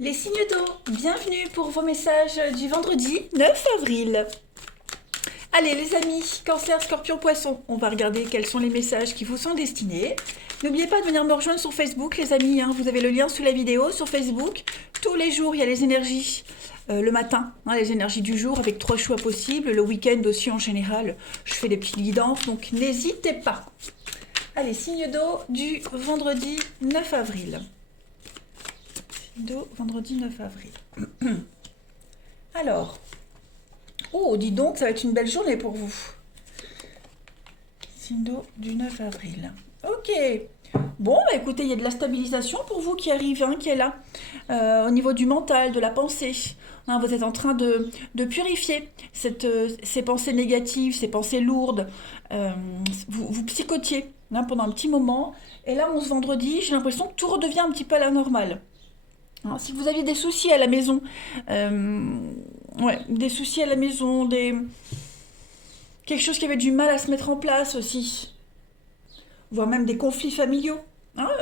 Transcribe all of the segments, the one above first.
Les signes d'eau, bienvenue pour vos messages du vendredi 9 avril. Allez les amis, Cancer, Scorpion, Poisson, on va regarder quels sont les messages qui vous sont destinés. N'oubliez pas de venir me rejoindre sur Facebook les amis, vous avez le lien sous la vidéo sur Facebook. Tous les jours il y a les énergies, le matin, les énergies du jour avec 3 choix possibles. Le week-end aussi en général, je fais des petites guidances, donc n'hésitez pas. Allez, signe d'eau du vendredi 9 avril. Vendredi 9 avril. Alors, oh, dis donc, ça va être une belle journée pour vous. Signe d'eau du 9 avril. Ok. Bon, bah écoutez, il y a de la stabilisation pour vous qui arrive, qui est là. Au niveau du mental, de la pensée. Vous êtes en train de purifier ces pensées négatives, ces pensées lourdes. Vous psychotiez pendant un petit moment. Et là, ce vendredi, j'ai l'impression que tout redevient un petit peu à la normale. Si vous aviez des soucis à la maison, des soucis à la maison, quelque chose qui avait du mal à se mettre en place aussi, voire même des conflits familiaux.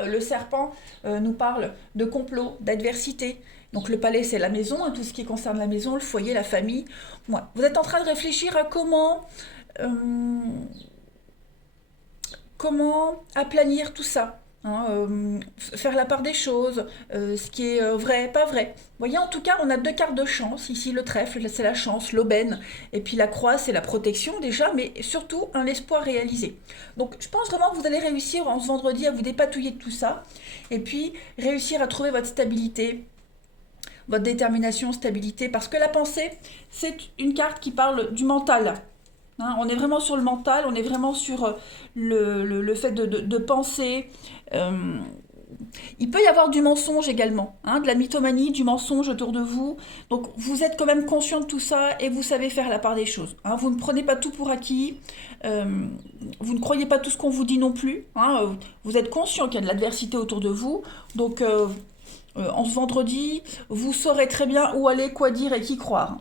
Le serpent nous parle de complot, d'adversité. Donc le palais, c'est la maison, tout ce qui concerne la maison, le foyer, la famille. Vous êtes en train de réfléchir à euh, comment aplanir tout ça. Faire la part des choses, ce qui est vrai, pas vrai. Vous voyez, en tout cas, on a 2 cartes de chance. Ici, le trèfle, c'est la chance, l'aubaine. Et puis la croix, c'est la protection déjà, mais surtout un espoir réalisé. Donc, je pense vraiment que vous allez réussir en ce vendredi à vous dépatouiller de tout ça. Et puis, réussir à trouver votre stabilité, votre détermination, stabilité. Parce que la pensée, c'est une carte qui parle du mental. On est vraiment sur le mental, on est vraiment sur le fait de penser. Euh, il peut y avoir du mensonge également, de la mythomanie, du mensonge autour de vous. Donc vous êtes quand même conscient de tout ça et vous savez faire la part des choses. Vous ne prenez pas tout pour acquis, vous ne croyez pas tout ce qu'on vous dit non plus. Vous êtes conscient qu'il y a de l'adversité autour de vous. Donc en ce vendredi, vous saurez très bien où aller, quoi dire et qui croire.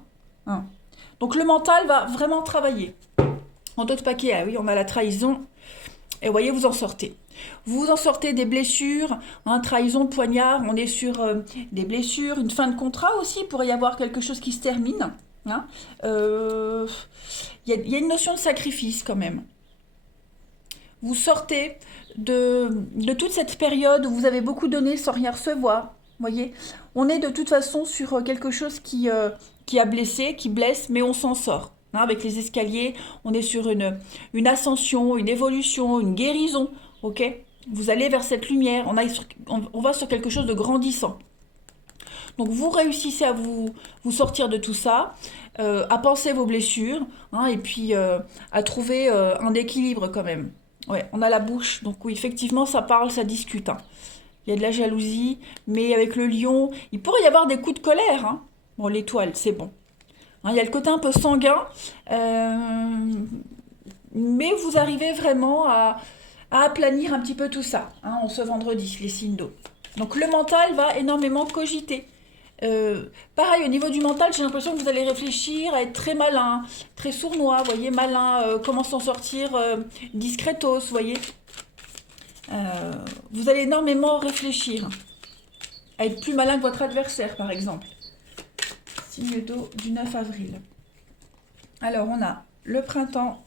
Donc le mental va vraiment travailler. En d'autres paquets, oui, on a la trahison. Et voyez, vous en sortez. Vous en sortez des blessures, trahison, poignard, on est sur des blessures, une fin de contrat aussi, il pourrait y avoir quelque chose qui se termine. Il y a une notion de sacrifice quand même. Vous sortez de toute cette période où vous avez beaucoup donné sans rien recevoir. Voyez, on est de toute façon sur quelque chose qui a blessé, qui blesse, mais on s'en sort. Avec les escaliers, on est sur une ascension, une évolution, une guérison. Ok. Vous allez vers cette lumière, on va sur quelque chose de grandissant. Donc vous réussissez à vous sortir de tout ça, à penser vos blessures, et puis à trouver un équilibre quand même. Ouais, on a la bouche, donc oui, effectivement, ça parle, ça discute. Il y a de la jalousie, mais avec le lion, il pourrait y avoir des coups de colère. Bon, l'étoile, c'est bon. Il y a le côté un peu sanguin, mais vous arrivez vraiment à aplanir un petit peu tout ça, en ce vendredi, les signes d'eau. Donc le mental va énormément cogiter. Pareil, au niveau du mental, j'ai l'impression que vous allez réfléchir à être très malin, très sournois, vous voyez, malin, comment s'en sortir discretos, vous voyez. Vous allez énormément réfléchir, à être plus malin que votre adversaire, par exemple. Signe d'eau du 9 avril. Alors, on a le printemps.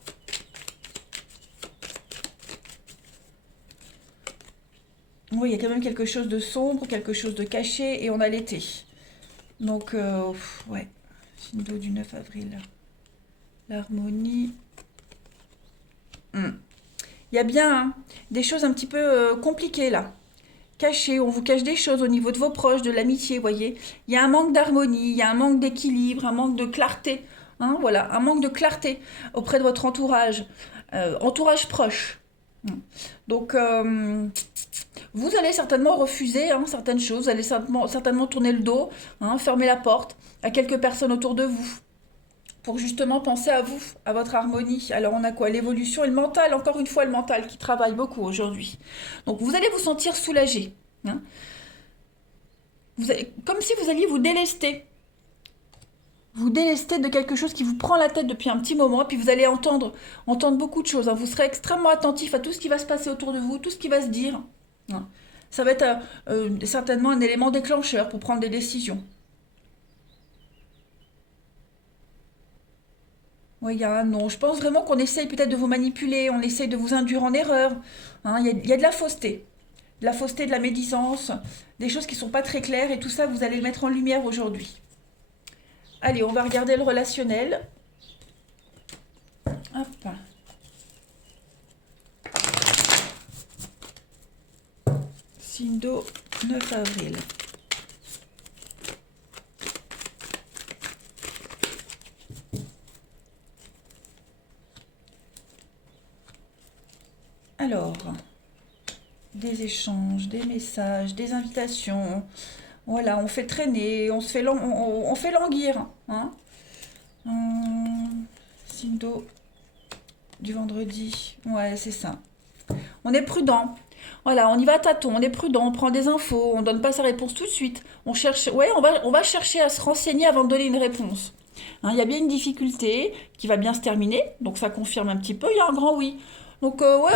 Oui, il y a quand même quelque chose de sombre, quelque chose de caché, et on a l'été. Donc, ouais, signe d'eau du 9 avril. L'harmonie. Il y a bien des choses un petit peu compliquées là. Cachées, on vous cache des choses au niveau de vos proches, de l'amitié, voyez. Il y a un manque d'harmonie, il y a un manque d'équilibre, un manque de clarté. Voilà, un manque de clarté auprès de votre entourage, entourage proche. Donc, vous allez certainement refuser certaines choses, vous allez certainement tourner le dos, fermer la porte à quelques personnes autour de vous pour justement penser à vous, à votre harmonie. Alors on a quoi? L'évolution et le mental, encore une fois le mental qui travaille beaucoup aujourd'hui. Donc vous allez vous sentir soulagé. Comme si vous alliez vous délester. Vous délester de quelque chose qui vous prend la tête depuis un petit moment, et puis vous allez entendre beaucoup de choses. Vous serez extrêmement attentif à tout ce qui va se passer autour de vous, tout ce qui va se dire. Ça va être certainement un élément déclencheur pour prendre des décisions. Oui, il y a un non. Je pense vraiment qu'on essaye peut-être de vous manipuler, on essaye de vous induire en erreur. Hein, il y a de la fausseté. De la fausseté, de la médisance, des choses qui ne sont pas très claires et tout ça, vous allez le mettre en lumière aujourd'hui. Allez, on va regarder le relationnel. Hop. Sindo, 9 avril. Alors, des échanges, des messages, des invitations. Voilà, on fait traîner, on se fait, on fait languir. Hein. Sindo du vendredi. Ouais, c'est ça. On est prudent. Voilà, on y va à tâtons, on est prudent, on prend des infos, on donne pas sa réponse tout de suite. On cherche, ouais, on va chercher à se renseigner avant de donner une réponse. Hein, il y a bien une difficulté qui va bien se terminer, donc ça confirme un petit peu, il y a un grand oui. Donc ouais,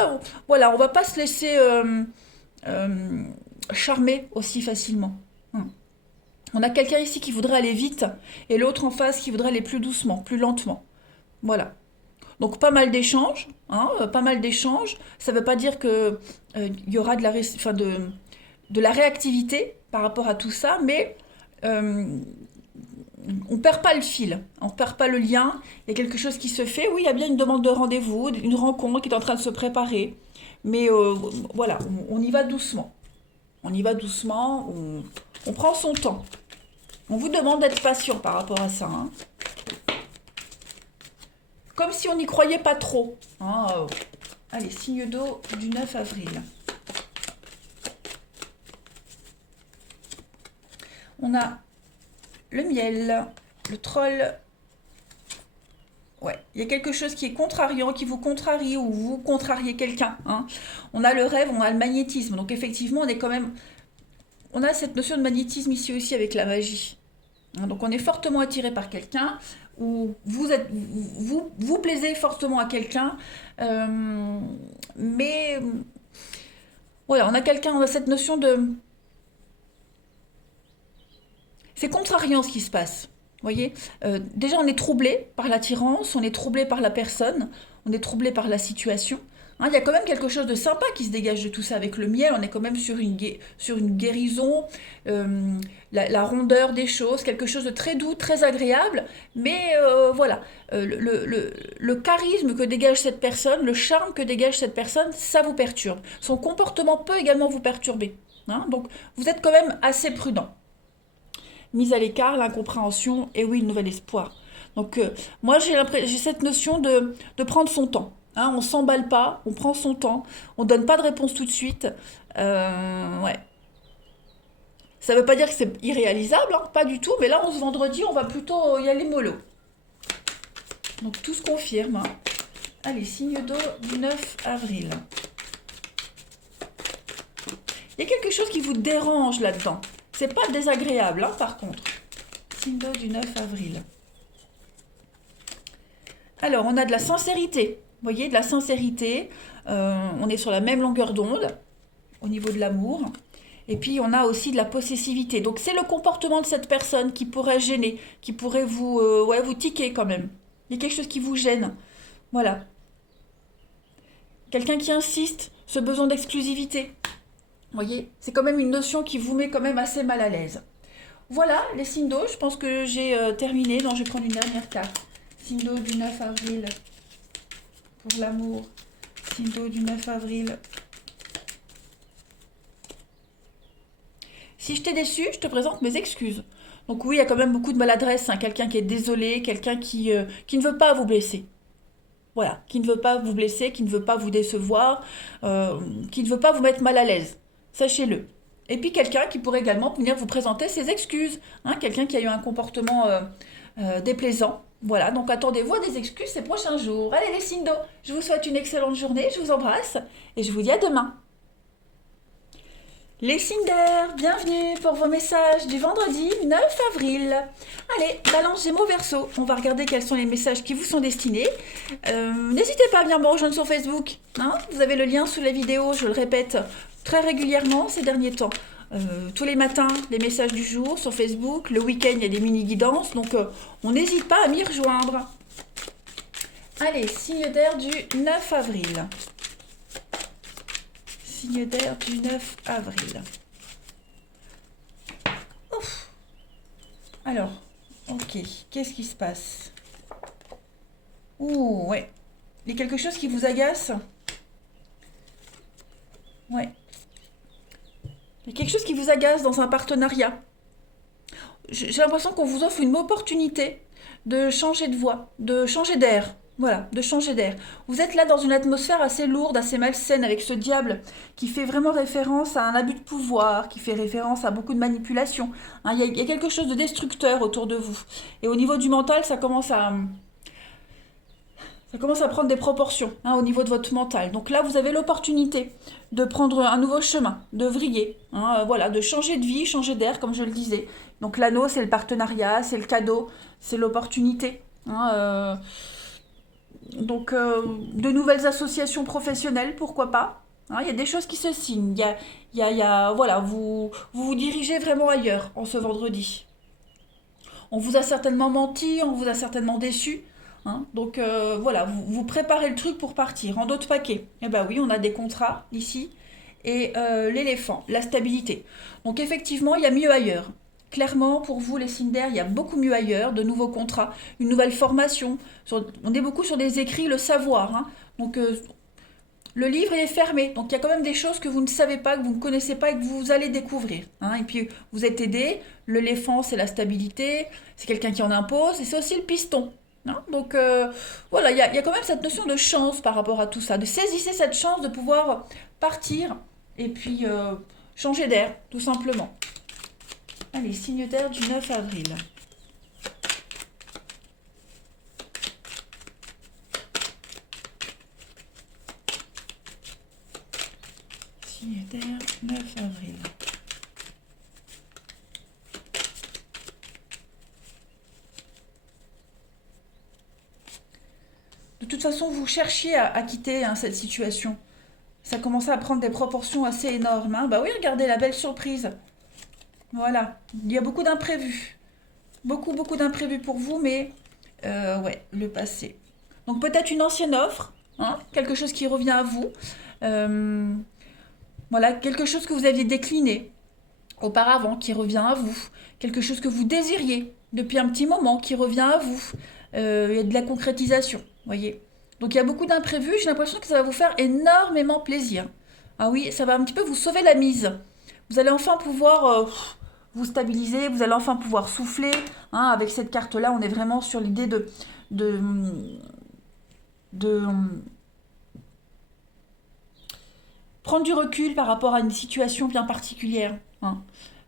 voilà, on va pas se laisser euh, charmer aussi facilement. Hein. On a quelqu'un ici qui voudrait aller vite et l'autre en face qui voudrait aller plus doucement, plus lentement. Voilà. Donc pas mal d'échanges, hein, pas mal d'échanges. Ça ne veut pas dire que y aura enfin, de la réactivité par rapport à tout ça, mais euh, on perd pas le fil, on perd pas le lien. Il y a quelque chose qui se fait. Oui, il y a bien une demande de rendez-vous, une rencontre qui est en train de se préparer, mais voilà, on y va doucement. On y va doucement, on prend son temps. On vous demande d'être patient par rapport à ça. Hein. Comme si on n'y croyait pas trop. Hein. Allez, signe d'eau du 9 avril. On a le miel, le troll. Ouais, il y a quelque chose qui est contrariant, qui vous contrarie ou vous contrariez quelqu'un. Hein. On a le rêve, on a le magnétisme. Donc effectivement, on est quand même... On a cette notion de magnétisme ici aussi avec la magie. Hein, donc on est fortement attiré par quelqu'un ou vous plaisez fortement à quelqu'un, mais voilà, on a quelqu'un, on a cette notion de, c'est contrariant ce qui se passe. Vous voyez, déjà on est troublé par l'attirance, on est troublé par la personne, on est troublé par la situation. Hein, il y a quand même quelque chose de sympa qui se dégage de tout ça avec le miel. On est quand même sur une guérison, la rondeur des choses, quelque chose de très doux, très agréable. Mais voilà, le charisme que dégage cette personne, le charme que dégage cette personne, ça vous perturbe. Son comportement peut également vous perturber. Hein, donc vous êtes quand même assez prudent. Mise à l'écart, l'incompréhension, et oui, le nouvel espoir. Donc moi j'ai cette notion de prendre son temps. Hein, on s'emballe pas, on prend son temps, on donne pas de réponse tout de suite. Ouais. Ça veut pas dire que c'est irréalisable, hein, pas du tout, mais là, on se vendredi, on va plutôt y aller mollo. Donc tout se confirme. Hein. Allez, signe d'eau du 9 avril. Il y a quelque chose qui vous dérange là-dedans. C'est pas désagréable, hein, par contre. Signe d'eau du 9 avril. Alors, on a de la sincérité. Vous voyez, de la sincérité. On est sur la même longueur d'onde au niveau de l'amour. Et puis, on a aussi de la possessivité. Donc, c'est le comportement de cette personne qui pourrait gêner, qui pourrait vous tiquer quand même. Il y a quelque chose qui vous gêne. Voilà. Quelqu'un qui insiste, ce besoin d'exclusivité. Vous voyez, c'est quand même une notion qui vous met quand même assez mal à l'aise. Voilà, les signes d'eau, je pense que j'ai terminé. Non, je vais prendre une dernière carte. Signe d'eau du 9 avril pour l'amour. Signe d'eau du 9 avril. Si je t'ai déçu, je te présente mes excuses. Donc oui, il y a quand même beaucoup de maladresse. Hein. Quelqu'un qui est désolé, quelqu'un qui ne veut pas vous blesser. Voilà, qui ne veut pas vous blesser, qui ne veut pas vous décevoir, qui ne veut pas vous mettre mal à l'aise. Sachez-le. Et puis quelqu'un qui pourrait également venir vous présenter ses excuses. Hein, quelqu'un qui a eu un comportement déplaisant. Voilà, donc attendez-vous à des excuses ces prochains jours. Allez les signes d'eau, je vous souhaite une excellente journée, je vous embrasse et je vous dis à demain. Les signes d'air, bienvenue pour vos messages du vendredi 9 avril. Allez, balance Gémeaux Verseau, on va regarder quels sont les messages qui vous sont destinés. N'hésitez pas à venir me rejoindre sur Facebook, hein, vous avez le lien sous la vidéo, je le répète, très régulièrement ces derniers temps. Tous les matins, les messages du jour sur Facebook. Le week-end, il y a des mini-guidances. Donc, on n'hésite pas à m'y rejoindre. Allez, signe d'air du 9 avril. Signe d'air du 9 avril. Ouf. Alors, ok. Qu'est-ce qui se passe? Ouh, ouais. Il y a quelque chose qui vous agace? Ouais. Il y a quelque chose qui vous agace dans un partenariat. J'ai l'impression qu'on vous offre une opportunité de changer de voie, de changer d'air. Voilà, de changer d'air. Vous êtes là dans une atmosphère assez lourde, assez malsaine avec ce diable qui fait vraiment référence à un abus de pouvoir, qui fait référence à beaucoup de manipulation. Hein, il y a quelque chose de destructeur autour de vous. Et au niveau du mental, ça commence à prendre des proportions, hein, au niveau de votre mental. Donc là, vous avez l'opportunité de prendre un nouveau chemin, de vriller, hein, voilà, de changer de vie, changer d'air, comme je le disais. Donc l'anneau, c'est le partenariat, c'est le cadeau, c'est l'opportunité. Hein, donc de nouvelles associations professionnelles, pourquoi pas. Hein, il y a des choses qui se signent. Voilà, vous dirigez vraiment ailleurs en ce vendredi. On vous a certainement menti, on vous a certainement déçu. Hein. Donc voilà, vous préparez le truc pour partir en d'autres paquets. Eh ben oui, on a des contrats ici. Et l'éléphant, la stabilité. Donc effectivement, il y a mieux ailleurs. Clairement, pour vous, les signes d'air, il y a beaucoup mieux ailleurs, de nouveaux contrats, une nouvelle formation. On est beaucoup sur des écrits, le savoir. Hein. Donc le livre il est fermé, donc il y a quand même des choses que vous ne savez pas, que vous ne connaissez pas et que vous allez découvrir. Hein. Et puis vous êtes aidé, l'éléphant c'est la stabilité, c'est quelqu'un qui en impose, et c'est aussi le piston. Hein. Donc voilà, il y a quand même cette notion de chance par rapport à tout ça, de saisissez cette chance de pouvoir partir et puis changer d'air, tout simplement. Allez, signe d'air du 9 avril. Signe d'air, 9 avril. De toute façon, vous cherchiez à quitter, hein, cette situation. Ça commençait à prendre des proportions assez énormes. Hein. Bah oui, regardez la belle surprise. Voilà. Il y a beaucoup d'imprévus. Beaucoup, beaucoup d'imprévus pour vous, mais ouais, le passé. Donc peut-être une ancienne offre, hein, quelque chose qui revient à vous. Euh, voilà, quelque chose que vous aviez décliné auparavant qui revient à vous. Quelque chose que vous désiriez depuis un petit moment qui revient à vous. Il y a de la concrétisation, voyez. Donc il y a beaucoup d'imprévus. J'ai l'impression que ça va vous faire énormément plaisir. Ah oui, ça va un petit peu vous sauver la mise. Vous allez enfin pouvoir vous stabiliser, vous allez enfin pouvoir souffler. Hein, avec cette carte-là, on est vraiment sur l'idée de, de prendre du recul par rapport à une situation bien particulière. Hein.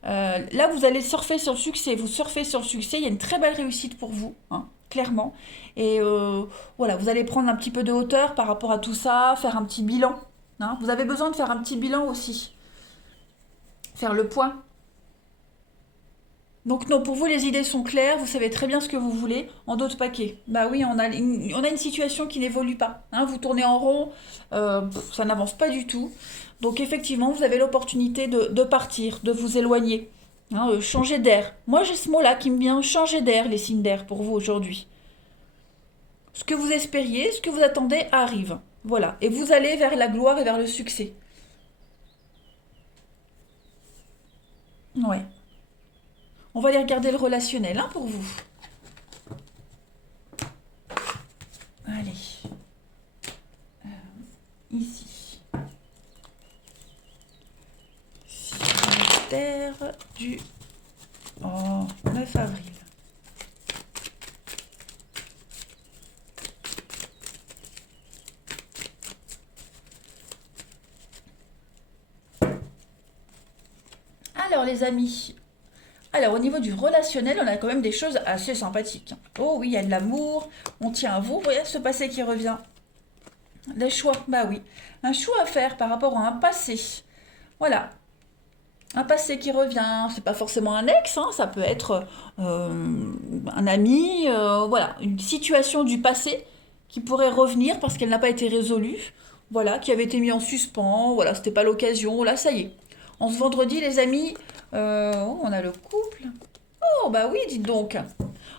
Là, vous allez surfer sur le succès. Vous surfez sur le succès. Il y a une très belle réussite pour vous, hein, clairement. Et voilà, vous allez prendre un petit peu de hauteur par rapport à tout ça, faire un petit bilan. Hein. Vous avez besoin de faire un petit bilan aussi. Faire le point. Donc non, pour vous, les idées sont claires, vous savez très bien ce que vous voulez, en d'autres paquets. Bah oui, on a une situation qui n'évolue pas. Hein, vous tournez en rond, ça n'avance pas du tout. Donc effectivement, vous avez l'opportunité de partir, de vous éloigner. Hein, changer d'air. Moi, j'ai ce mot-là qui me vient, changer d'air, les signes d'air, pour vous aujourd'hui. Ce que vous espériez, ce que vous attendez arrive. Voilà. Et vous allez vers la gloire et vers le succès. Ouais. On va aller regarder le relationnel, hein, pour vous. Allez. Ici. Terre du 9 avril. Alors les amis, alors au niveau du relationnel, on a quand même des choses assez sympathiques. Oh oui, il y a de l'amour, on tient à vous, vous voyez ce passé qui revient. Les choix, bah oui. Un choix à faire par rapport à un passé. Voilà, un passé qui revient, c'est pas forcément un ex, hein, ça peut être un ami, voilà, une situation du passé qui pourrait revenir parce qu'elle n'a pas été résolue. voilà, qui avait été mis en suspens, voilà, c'était pas l'occasion, là ça y est. En ce vendredi, les amis, oh, on a le couple. Oh bah oui, dites donc.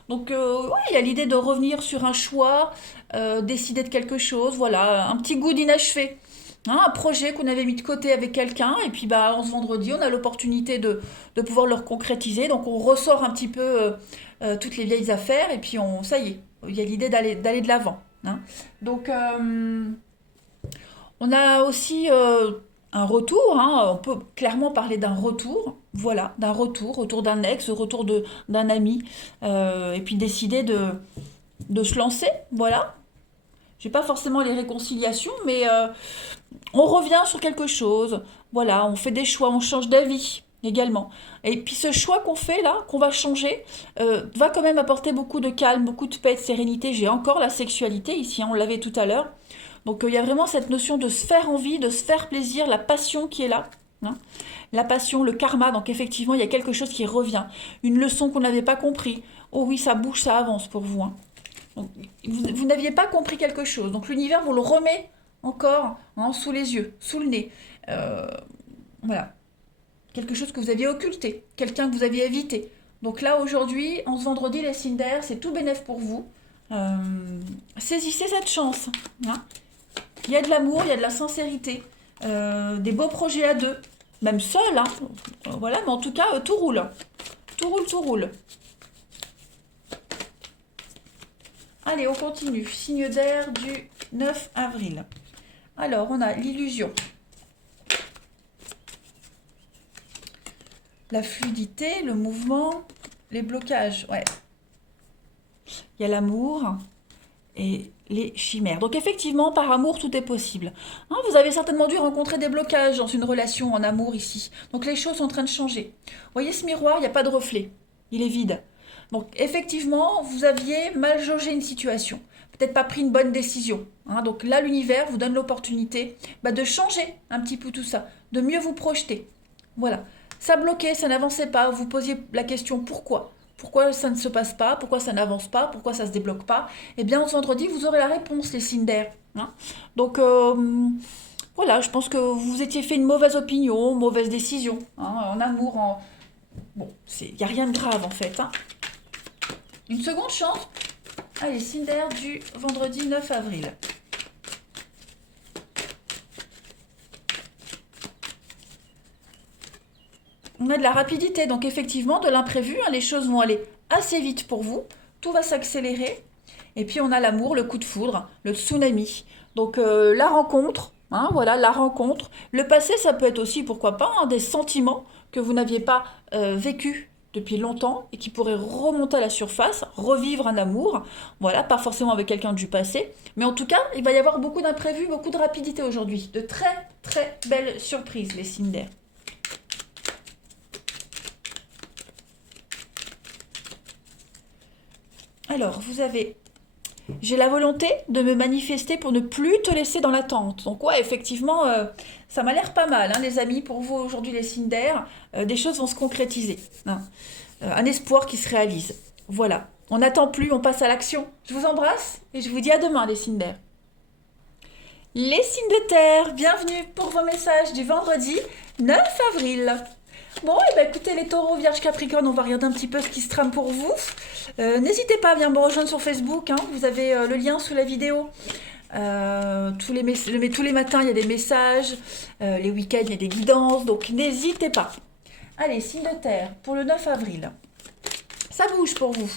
Donc ouais, il y a l'idée de revenir sur un choix, décider de quelque chose, voilà, un petit goût d'inachevé. Hein, un projet qu'on avait mis de côté avec quelqu'un, et puis bah, en ce vendredi, on a l'opportunité de pouvoir le concrétiser. Donc on ressort un petit peu toutes les vieilles affaires, et puis ça y est, il y a l'idée d'aller de l'avant. Hein. Donc on a aussi un retour, hein, on peut clairement parler d'un retour, voilà, d'un retour d'un ex, d'un ami, et puis décider de se lancer, voilà. J'ai pas forcément les réconciliations, mais on revient sur quelque chose, voilà, on fait des choix, on change d'avis également. Et puis ce choix qu'on fait là, qu'on va changer, va quand même apporter beaucoup de calme, beaucoup de paix, de sérénité. J'ai encore la sexualité ici, hein, on l'avait tout à l'heure. Donc il y a vraiment cette notion de se faire envie, de se faire plaisir, la passion qui est là. Hein. La passion, le karma, donc effectivement il y a quelque chose qui revient. Une leçon qu'on n'avait pas compris. Oh oui, ça bouge, ça avance pour vous. Hein. Donc, vous n'aviez pas compris quelque chose. Donc l'univers vous le remet encore hein, sous les yeux, sous le nez. Euh, voilà. Quelque chose que vous aviez occulté, quelqu'un que vous aviez évité. Donc là aujourd'hui, en ce vendredi, les signes d'air, c'est tout bénef pour vous. Euh, saisissez cette chance. Hein. Il y a de l'amour, il y a de la sincérité, des beaux projets à deux, même seul. Hein. Voilà, mais en tout cas, tout roule. Tout roule, tout roule. Allez, on continue. Signe d'air du 9 avril. Alors, on a l'illusion. La fluidité, le mouvement, les blocages. Ouais. Il y a l'amour et les chimères. Donc effectivement, par amour, tout est possible. Hein, vous avez certainement dû rencontrer des blocages dans une relation en amour ici. Donc les choses sont en train de changer. Vous voyez ce miroir, il n'y a pas de reflet. Il est vide. Donc effectivement, vous aviez mal jaugé une situation. Peut-être pas pris une bonne décision. Hein. Donc là, l'univers vous donne l'opportunité de changer un petit peu tout ça, de mieux vous projeter. Voilà. Ça bloquait, ça n'avançait pas. Vous posiez la question pourquoi? Pourquoi ça ne se passe pas? Pourquoi ça n'avance pas? Pourquoi ça ne se débloque pas? Eh bien, ce vendredi, vous aurez la réponse, les signes d'air. Hein. Donc, voilà, je pense que vous étiez fait une mauvaise opinion, mauvaise décision. Hein, en amour, en... Bon, il n'y a rien de grave, en fait. Hein. Une seconde chance. Allez, signe d'air du vendredi 9 avril. On a de la rapidité, donc effectivement, de l'imprévu, hein, les choses vont aller assez vite pour vous, tout va s'accélérer. Et puis on a l'amour, le coup de foudre, le tsunami. Donc la rencontre, hein, voilà, la rencontre. Le passé, ça peut être aussi, pourquoi pas, hein, des sentiments que vous n'aviez pas vécus depuis longtemps et qui pourraient remonter à la surface, revivre un amour. Voilà, pas forcément avec quelqu'un du passé. Mais en tout cas, il va y avoir beaucoup d'imprévus, beaucoup de rapidité aujourd'hui. De très, très belles surprises, les signes d'air. Alors, j'ai la volonté de me manifester pour ne plus te laisser dans l'attente. Donc ouais, effectivement, ça m'a l'air pas mal, hein, les amis, pour vous aujourd'hui les signes d'air. Des choses vont se concrétiser. Hein. Un espoir qui se réalise. Voilà. On n'attend plus, on passe à l'action. Je vous embrasse et je vous dis à demain les signes d'air. Les signes de terre, bienvenue pour vos messages du vendredi 9 avril. Bon, et ben écoutez les taureaux, vierges, capricornes, on va regarder un petit peu ce qui se trame pour vous. N'hésitez pas à venir me rejoindre sur Facebook, hein, vous avez le lien sous la vidéo. Tous les matins, il y a des messages, les week-ends, il y a des guidances, donc n'hésitez pas. Allez, signe de terre, pour le 9 avril. Ça bouge pour vous.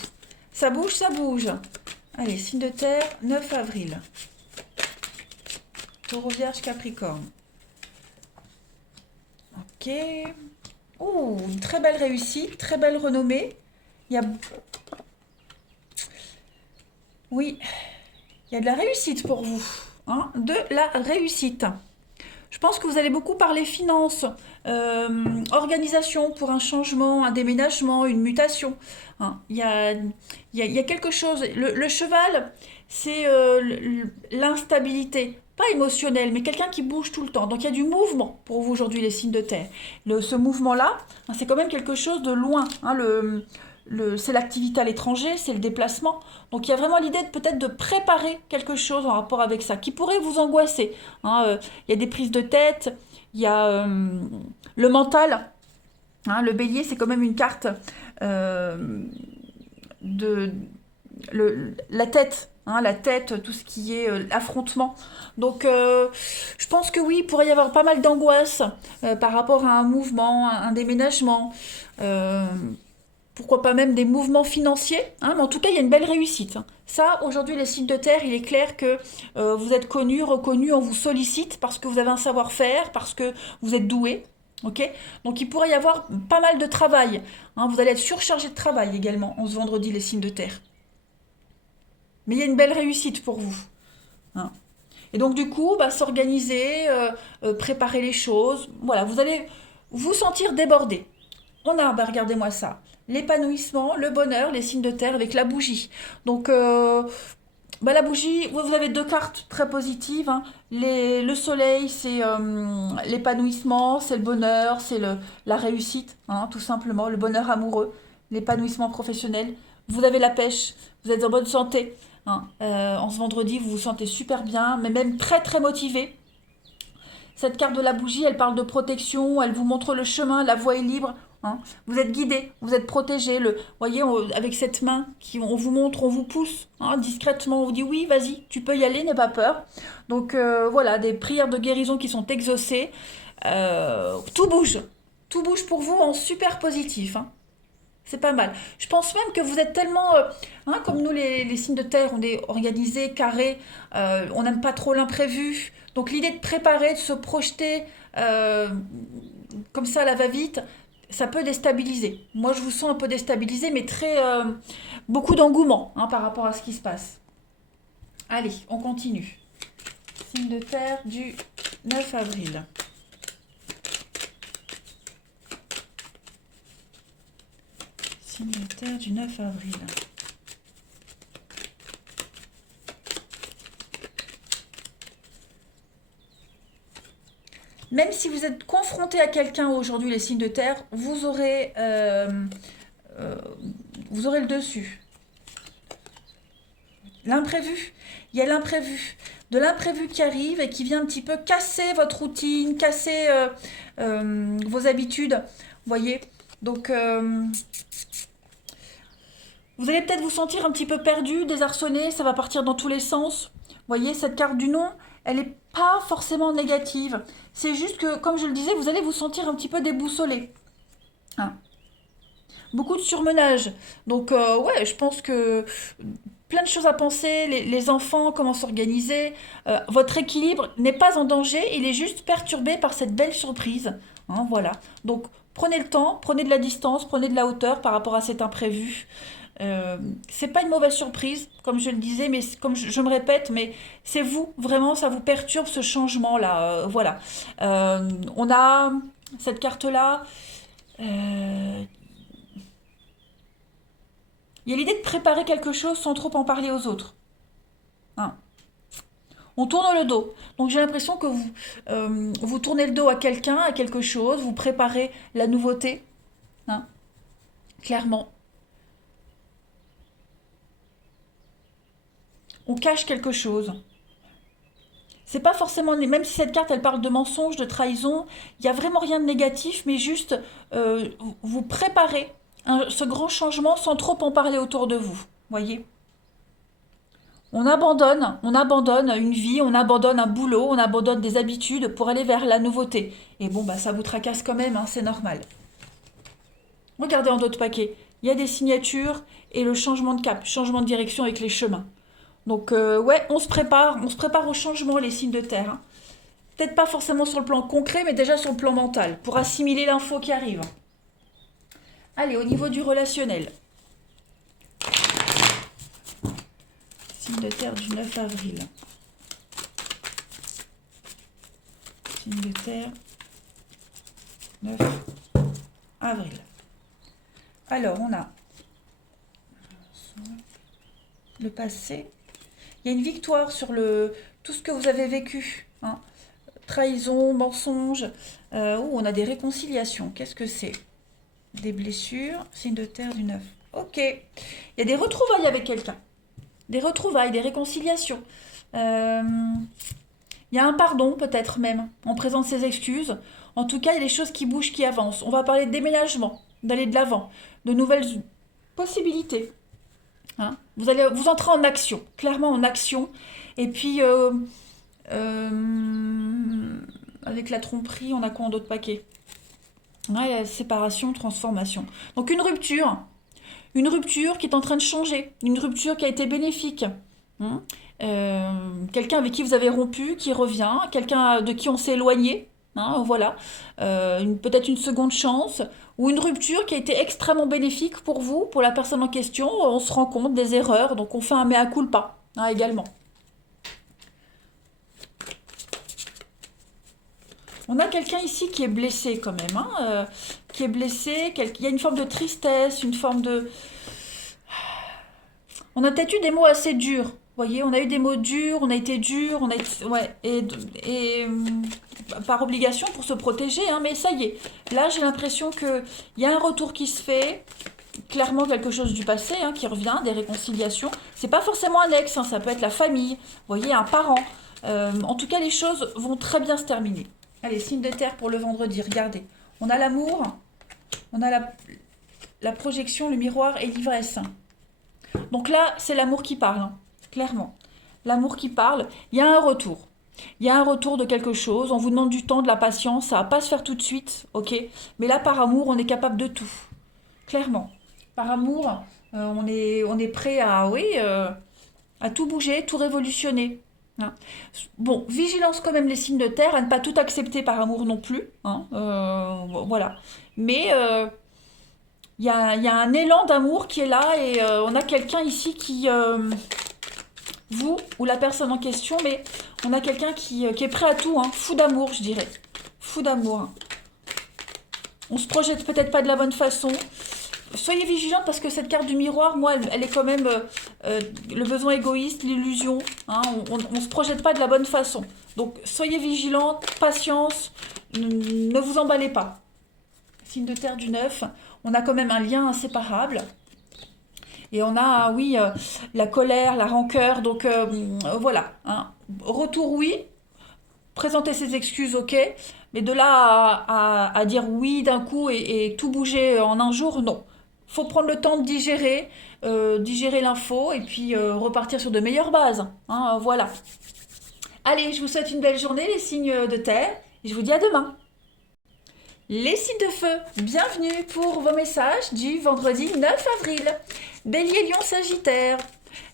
Ça bouge, ça bouge. Allez, signe de terre, 9 avril. Taureau, vierge, capricorne. Ok. Oh, une très belle réussite, très belle renommée. Il y a... Oui, il y a de la réussite pour vous. Hein, de la réussite. Je pense que vous allez beaucoup parler finances, organisation pour un changement, un déménagement, une mutation. Hein, il y a quelque chose. Le cheval, c'est l'instabilité. Pas émotionnelle, mais quelqu'un qui bouge tout le temps. Donc il y a du mouvement pour vous aujourd'hui, les signes de terre. Ce mouvement-là, hein, c'est quand même quelque chose de loin. Hein, c'est l'activité à l'étranger, c'est le déplacement. Donc il y a vraiment l'idée peut-être de préparer quelque chose en rapport avec ça, qui pourrait vous angoisser. Hein. Il y a des prises de tête, il y a le mental. Hein, le bélier, c'est quand même une carte euh, de la tête. Hein, la tête, tout ce qui est affrontement. Donc, je pense que oui, il pourrait y avoir pas mal d'angoisse par rapport à un mouvement, un déménagement. Euh, Pourquoi pas même des mouvements financiers, hein, mais en tout cas, il y a une belle réussite. Hein. Ça, aujourd'hui, les signes de terre, il est clair que vous êtes connus, reconnus, on vous sollicite parce que vous avez un savoir-faire, parce que vous êtes doué. Ok. Donc, il pourrait y avoir pas mal de travail. Hein. Vous allez être surchargé de travail également en ce vendredi, les signes de terre. Mais il y a une belle réussite pour vous. Hein. Et donc, du coup, bah, s'organiser, préparer les choses. Voilà, vous allez vous sentir débordé. On a, bah, regardez-moi ça, l'épanouissement, le bonheur, les signes de terre avec la bougie. Donc, bah, la bougie, vous avez deux cartes très positives. Hein. Le soleil, c'est l'épanouissement, c'est le bonheur, c'est la réussite, hein, tout simplement, le bonheur amoureux, l'épanouissement professionnel. Vous avez la pêche, vous êtes en bonne santé. Hein. En ce vendredi, vous vous sentez super bien, mais même très très motivé. Cette carte de la bougie, elle parle de protection, elle vous montre le chemin, la voie est libre. Hein. Vous êtes guidé, vous êtes protégé. Voyez, avec cette main, on vous montre, on vous pousse hein, discrètement, on vous dit oui, vas-y, tu peux y aller, n'aie pas peur. Donc voilà, des prières de guérison qui sont exaucées. Tout bouge pour vous en super positif. Hein. C'est pas mal. Je pense même que vous êtes tellement, hein, comme nous les signes de terre, on est organisés, carrés, on n'aime pas trop l'imprévu. Donc l'idée de préparer, de se projeter euh, comme ça à la va-vite, ça peut déstabiliser. Moi je vous sens un peu déstabilisé, mais très beaucoup d'engouement hein, par rapport à ce qui se passe. Allez, on continue. Signe de terre du 9 avril. Signe de terre du 9 avril. Même si vous êtes confronté à quelqu'un aujourd'hui, les signes de terre, euh, vous aurez le dessus. L'imprévu, il y a l'imprévu. De l'imprévu qui arrive et qui vient un petit peu casser votre routine, casser vos habitudes. Vous voyez. Donc, vous allez peut-être vous sentir un petit peu perdu, désarçonné, ça va partir dans tous les sens. Vous voyez, cette carte du non, elle n'est pas forcément négative. C'est juste que, comme je le disais, vous allez vous sentir un petit peu déboussolé. Hein. Beaucoup de surmenage. Donc, ouais, je pense que plein de choses à penser. Les enfants, comment s'organiser. Votre équilibre n'est pas en danger, il est juste perturbé par cette belle surprise. Hein, voilà. Donc, prenez le temps, prenez de la distance, prenez de la hauteur par rapport à cet imprévu. C'est pas une mauvaise surprise, comme je le disais, mais comme je me répète, mais c'est vous, vraiment, ça vous perturbe ce changement-là. Voilà. On a cette carte-là. euh, Il y a l'idée de préparer quelque chose sans trop en parler aux autres. Hein. On tourne le dos. Donc j'ai l'impression que vous tournez le dos à quelqu'un, à quelque chose, vous préparez la nouveauté. Hein, clairement. On cache quelque chose. C'est pas forcément, même si cette carte elle parle de mensonge, de trahison, il n'y a vraiment rien de négatif, mais juste vous préparez ce grand changement sans trop en parler autour de vous. Voyez. On abandonne une vie, on abandonne un boulot, on abandonne des habitudes pour aller vers la nouveauté. Et bon, bah ça vous tracasse quand même, hein, c'est normal. Regardez en d'autres paquets, il y a des signatures et le changement de cap, changement de direction avec les chemins. Donc ouais, on se prépare au changement, les signes de terre. Hein. Peut-être pas forcément sur le plan concret, mais déjà sur le plan mental, pour assimiler l'info qui arrive. Allez, au niveau du relationnel. Signe de terre du 9 avril. Signe de terre, 9 avril. Alors, on a le passé. Il y a une victoire sur tout ce que vous avez vécu. Hein. Trahison, mensonge. On a des réconciliations. Qu'est-ce que c'est? Des blessures, signe de terre du 9. Ok. Il y a des retrouvailles avec quelqu'un. Des retrouvailles, des réconciliations. Euh, il y a un pardon peut-être même. On présente ses excuses. En tout cas, il y a des choses qui bougent, qui avancent. On va parler de déménagement, d'aller de l'avant, de nouvelles possibilités. Hein. Vous allez vous entrer en action, clairement en action. Et puis, avec la tromperie, on a quoi en d'autres paquets? Ouais, il y a séparation, transformation. Donc une rupture qui est en train de changer, une rupture qui a été bénéfique. Hein. Quelqu'un avec qui vous avez rompu, qui revient, quelqu'un de qui on s'est éloigné. Hein, voilà. Peut-être une seconde chance ou une rupture qui a été extrêmement bénéfique pour vous, pour la personne en question. On se rend compte des erreurs, donc on fait un mea culpa hein, également. On a quelqu'un ici qui est blessé quand même, hein, qui est blessé. Il y a une forme de tristesse, une forme de... On a peut-être eu des mots assez durs. Vous voyez, on a eu des mots durs, on a été dur, on a été... Ouais, par obligation pour se protéger, hein, mais ça y est. Là, j'ai l'impression qu'il y a un retour qui se fait, clairement quelque chose du passé hein, qui revient, des réconciliations. C'est pas forcément un ex, hein, ça peut être la famille, vous voyez, un parent. En tout cas, les choses vont très bien se terminer. Allez, signe de terre pour le vendredi, regardez. On a l'amour, on a la projection, le miroir et l'ivresse. Donc là, c'est l'amour qui parle, hein, clairement. L'amour qui parle, il y a un retour. Il y a un retour de quelque chose, on vous demande du temps, de la patience, ça va pas se faire tout de suite, ok? Mais là, par amour, on est capable de tout, clairement. Par amour, on est prêt à, oui, à tout bouger, tout révolutionner. Hein. Bon, vigilance quand même les signes de terre, à ne pas tout accepter par amour non plus. Hein, voilà. Mais il y a un élan d'amour qui est là et on a quelqu'un ici qui, vous ou la personne en question, mais on a quelqu'un qui est prêt à tout, hein, fou d'amour, je dirais. Fou d'amour. On se projette peut-être pas de la bonne façon. Soyez vigilants parce que cette carte du miroir, moi, elle est quand même le besoin égoïste, l'illusion. Hein, on ne se projette pas de la bonne façon. Donc soyez vigilants, patience, ne vous emballez pas. Signe de terre du 9, on a quand même un lien inséparable. Et on a, oui, la colère, la rancœur, donc voilà. Hein. Retour, oui. Présenter ses excuses, ok. Mais de là à dire oui d'un coup et tout bouger en un jour, non. Faut prendre le temps de digérer l'info et puis repartir sur de meilleures bases. Hein, voilà. Allez, je vous souhaite une belle journée, les signes de terre. Et je vous dis à demain. Les signes de feu, bienvenue pour vos messages du vendredi 9 avril. Bélier, Lion, Sagittaire.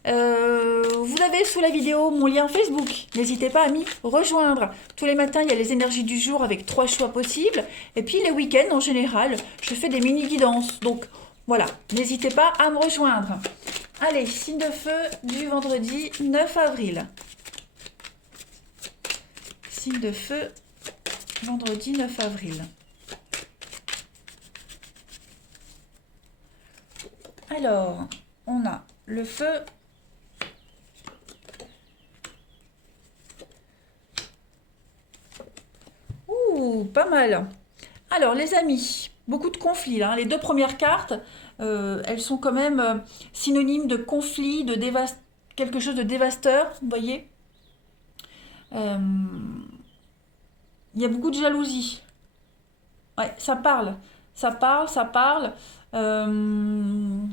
Vous avez sous la vidéo mon lien Facebook. N'hésitez pas à m'y rejoindre. Tous les matins, il y a les énergies du jour avec 3 choix possibles. Et puis les week-ends, en général, je fais des mini-guidances. Donc voilà, n'hésitez pas à me rejoindre. Allez, signe de feu du vendredi 9 avril. Signe de feu, vendredi 9 avril. Alors, on a le feu. Ouh, pas mal. Alors, les amis, beaucoup de conflits là. Les deux premières cartes, elles sont quand même synonymes de conflit, quelque chose de dévastateur, vous voyez. Euh, Il y a beaucoup de jalousie. Ouais, ça parle. Ça parle, ça parle. Euh,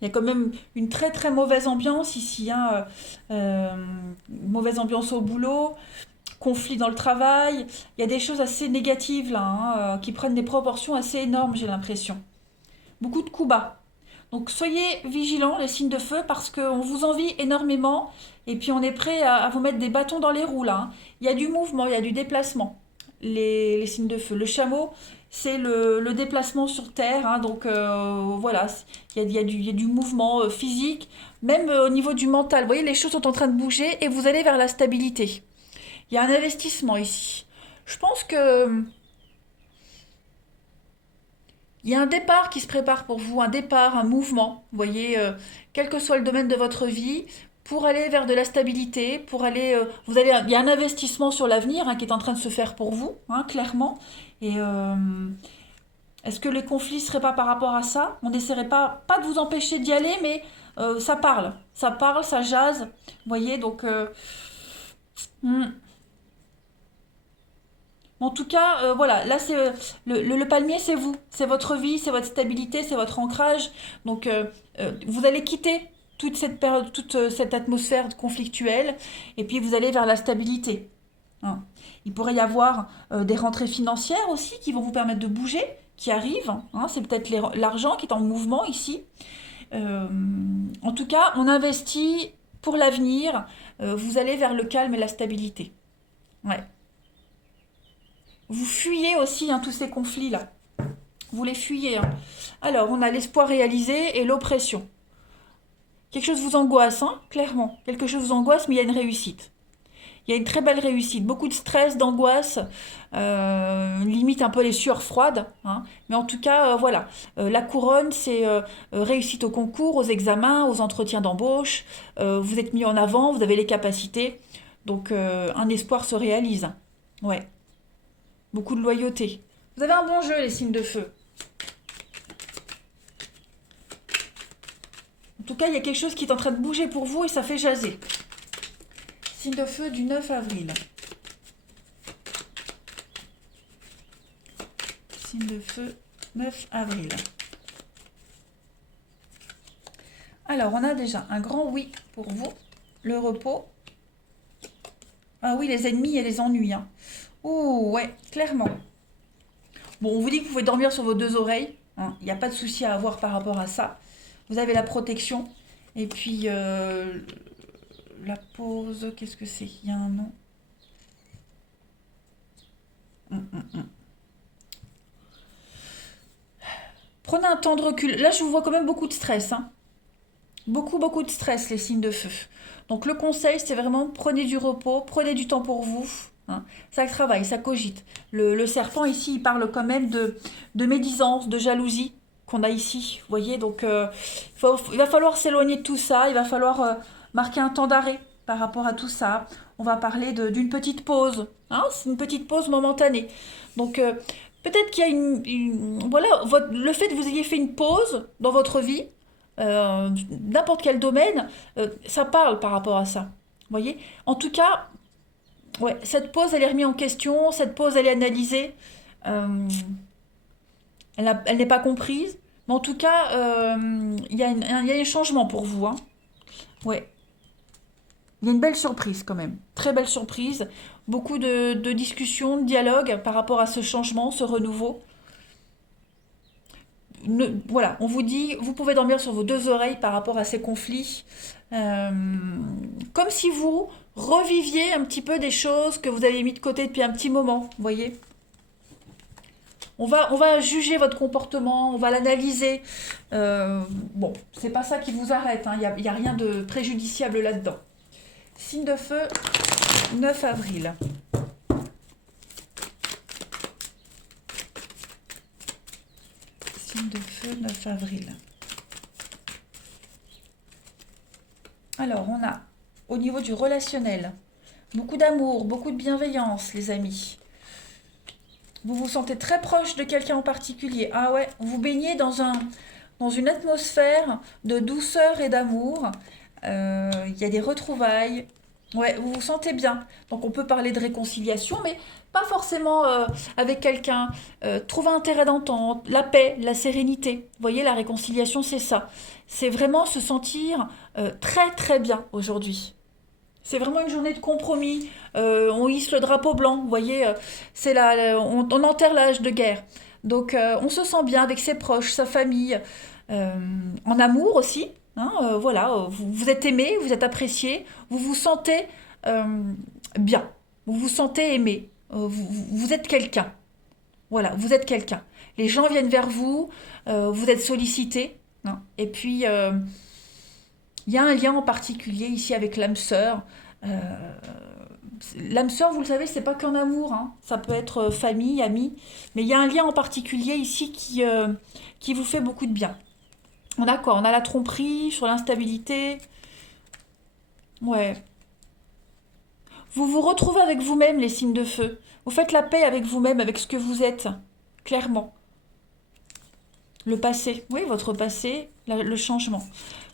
Il y a quand même une très très mauvaise ambiance ici. Hein. Mauvaise ambiance au boulot, conflit dans le travail. Il y a des choses assez négatives là, hein, qui prennent des proportions assez énormes, j'ai l'impression. Beaucoup de coups bas. Donc soyez vigilants, les signes de feu, parce qu'on vous envie énormément. Et puis on est prêt à vous mettre des bâtons dans les roues là. Hein. Il y a du mouvement, il y a du déplacement. Les signes de feu. Le chameau, c'est le déplacement sur Terre. Hein, donc voilà, il y a du mouvement physique, même au niveau du mental. Vous voyez, les choses sont en train de bouger et vous allez vers la stabilité. Il y a un investissement ici. Je pense que il y a un départ qui se prépare pour vous, un départ, un mouvement. Vous voyez, quel que soit le domaine de votre vie, pour aller vers de la stabilité, pour aller, il y a un investissement sur l'avenir hein, qui est en train de se faire pour vous, hein, clairement. Et Est-ce que les conflits ne seraient pas par rapport à ça? On n'essaierait pas de vous empêcher d'y aller, mais ça parle, ça jase. Vous voyez, donc... hmm. En tout cas, voilà, là, c'est le palmier, c'est vous. C'est votre vie, c'est votre stabilité, c'est votre ancrage. Donc, vous allez quitter toute cette période, toute cette atmosphère conflictuelle, et puis vous allez vers la stabilité. Hein. Il pourrait y avoir des rentrées financières aussi qui vont vous permettre de bouger, qui arrivent. Hein. C'est peut-être l'argent qui est en mouvement ici. Euh, En tout cas, on investit pour l'avenir. Vous allez vers le calme et la stabilité. Ouais. Vous fuyez aussi hein, tous ces conflits-là. Vous les fuyez. Hein. Alors, on a l'espoir réalisé et l'oppression. Quelque chose vous angoisse, hein, clairement. Quelque chose vous angoisse, mais il y a une réussite. Il y a une très belle réussite. Beaucoup de stress, d'angoisse, limite un peu les sueurs froides. Hein. Mais en tout cas, voilà. La couronne, c'est réussite au concours, aux examens, aux entretiens d'embauche. Vous êtes mis en avant, vous avez les capacités. Donc, un espoir se réalise. Ouais. Beaucoup de loyauté. Vous avez un bon jeu, les signes de feu. En tout cas, il y a quelque chose qui est en train de bouger pour vous et ça fait jaser. Signe de feu du 9 avril. Signe de feu 9 avril. Alors, on a déjà un grand oui pour vous. Le repos. Ah oui, les ennemis et les ennuis. Hein. Ouh, ouais, clairement. Bon, on vous dit que vous pouvez dormir sur vos deux oreilles. Hein. Il n'y a pas de souci à avoir par rapport à ça. Vous avez la protection. Et puis, la pause, qu'est-ce que c'est? Il y a un nom. Hum. Prenez un temps de recul. Là, je vous vois quand même beaucoup de stress. Hein. Beaucoup de stress, les signes de feu. Donc, le conseil, c'est vraiment prenez du repos, prenez du temps pour vous. Hein. Ça travaille, ça cogite. Le serpent, ici, il parle quand même de médisance, de jalousie qu'on a ici. Vous voyez, donc, il va falloir s'éloigner de tout ça. Il va falloir marquer un temps d'arrêt par rapport à tout ça. On va parler d'une petite pause. Hein. C'est une petite pause momentanée. Donc, peut-être qu'il y a voilà, le fait que vous ayez fait une pause dans votre vie, n'importe quel domaine, ça parle par rapport à ça. Vous voyez? En tout cas, ouais, cette pause, elle est remise en question, cette pause, elle est analysée. Euh, elle n'est pas comprise. Mais en tout cas, il y a un changement pour vous. Hein. Ouais. Il y a une belle surprise quand même. Très belle surprise. Beaucoup de discussions, de dialogues par rapport à ce changement, ce renouveau. Voilà, on vous dit, vous pouvez dormir sur vos deux oreilles par rapport à ces conflits. Euh, Comme si vous reviviez un petit peu des choses que vous avez mis de côté depuis un petit moment. Vous voyez? On va juger votre comportement, on va l'analyser. Bon, c'est pas ça qui vous arrête, hein. Y a rien de préjudiciable là-dedans. Signe de feu, 9 avril. Signe de feu, 9 avril. Alors, on a, au niveau du relationnel, beaucoup d'amour, beaucoup de bienveillance, les amis. Vous vous sentez très proche de quelqu'un en particulier. Ah ouais, vous baignez dans une atmosphère de douceur et d'amour. Il y a des retrouvailles. Ouais, vous vous sentez bien. Donc on peut parler de réconciliation, mais pas forcément avec quelqu'un. Trouver un terrain d'entente, la paix, la sérénité. Vous voyez, la réconciliation, c'est ça. C'est vraiment se sentir très très bien aujourd'hui. C'est vraiment une journée de compromis. On hisse le drapeau blanc, vous voyez, on enterre l'âge de guerre. Donc on se sent bien avec ses proches, sa famille, euh, en amour aussi. Hein, voilà, vous êtes aimé, vous êtes apprécié, vous vous sentez euh, bien, vous vous sentez aimé, vous êtes quelqu'un. Voilà, vous êtes quelqu'un. Les gens viennent vers vous, vous êtes sollicité. Hein, et puis, il y a un lien en particulier ici avec l'âme sœur. Euh, L'âme sœur, vous le savez, c'est pas qu'un amour. Hein. Ça peut être famille, amis. Mais il y a un lien en particulier ici qui vous fait beaucoup de bien. On a quoi? On a la tromperie sur l'instabilité. Ouais. Vous vous retrouvez avec vous-même, les signes de feu. Vous faites la paix avec vous-même, avec ce que vous êtes. Clairement. Le passé, oui, votre passé, le changement.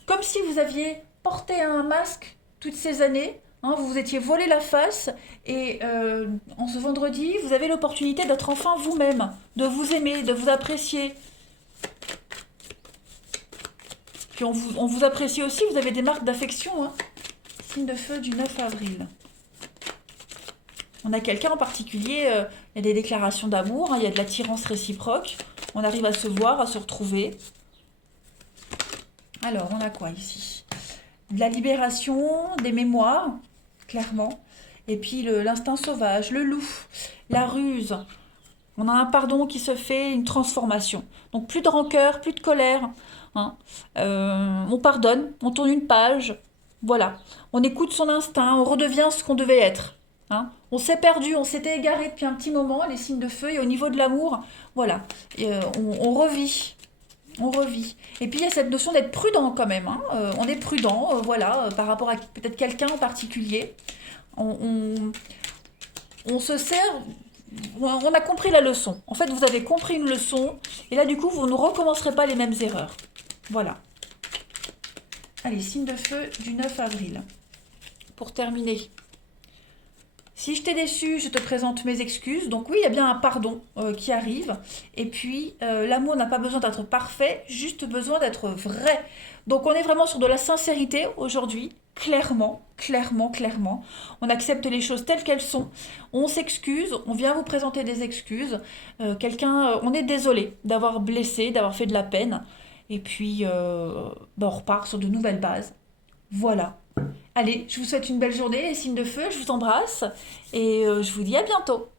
Comme si vous aviez porté un masque toutes ces années, hein, vous vous étiez voilé la face, et en ce vendredi, vous avez l'opportunité d'être enfin vous-même, de vous aimer, de vous apprécier. Puis on vous apprécie aussi, vous avez des marques d'affection, hein. Signe de feu du 9 avril. On a quelqu'un en particulier, il y a des déclarations d'amour, hein, il y a de l'attirance réciproque, on arrive à se voir, à se retrouver. Alors, on a quoi ici? De la libération, des mémoires, clairement. Et puis l'instinct sauvage, le loup, la ruse. On a un pardon qui se fait, une transformation. Donc plus de rancœur, plus de colère, hein. On pardonne, on tourne une page. Voilà. On écoute son instinct, on redevient ce qu'on devait être, hein. On s'est perdu, on s'était égaré depuis un petit moment, les signes de feu. Et au niveau de l'amour, voilà. Et, on revit. On revit. Et puis il y a cette notion d'être prudent quand même, hein. On est prudent, voilà, par rapport à peut-être quelqu'un en particulier. On, on- on se sert, on a compris la leçon. En fait, vous avez compris une leçon, et là du coup, vous ne recommencerez pas les mêmes erreurs. Voilà. Allez, signe de feu du 9 avril. Pour terminer. Si je t'ai déçu, je te présente mes excuses. Donc oui, il y a bien un pardon qui arrive. Et puis, l'amour n'a pas besoin d'être parfait, juste besoin d'être vrai. Donc on est vraiment sur de la sincérité aujourd'hui. Clairement, clairement, clairement. On accepte les choses telles qu'elles sont. On s'excuse, on vient vous présenter des excuses. On est désolé d'avoir blessé, d'avoir fait de la peine. Et puis, on repart sur de nouvelles bases. Voilà. Allez, je vous souhaite une belle journée, les signes de feu, je vous embrasse et je vous dis à bientôt.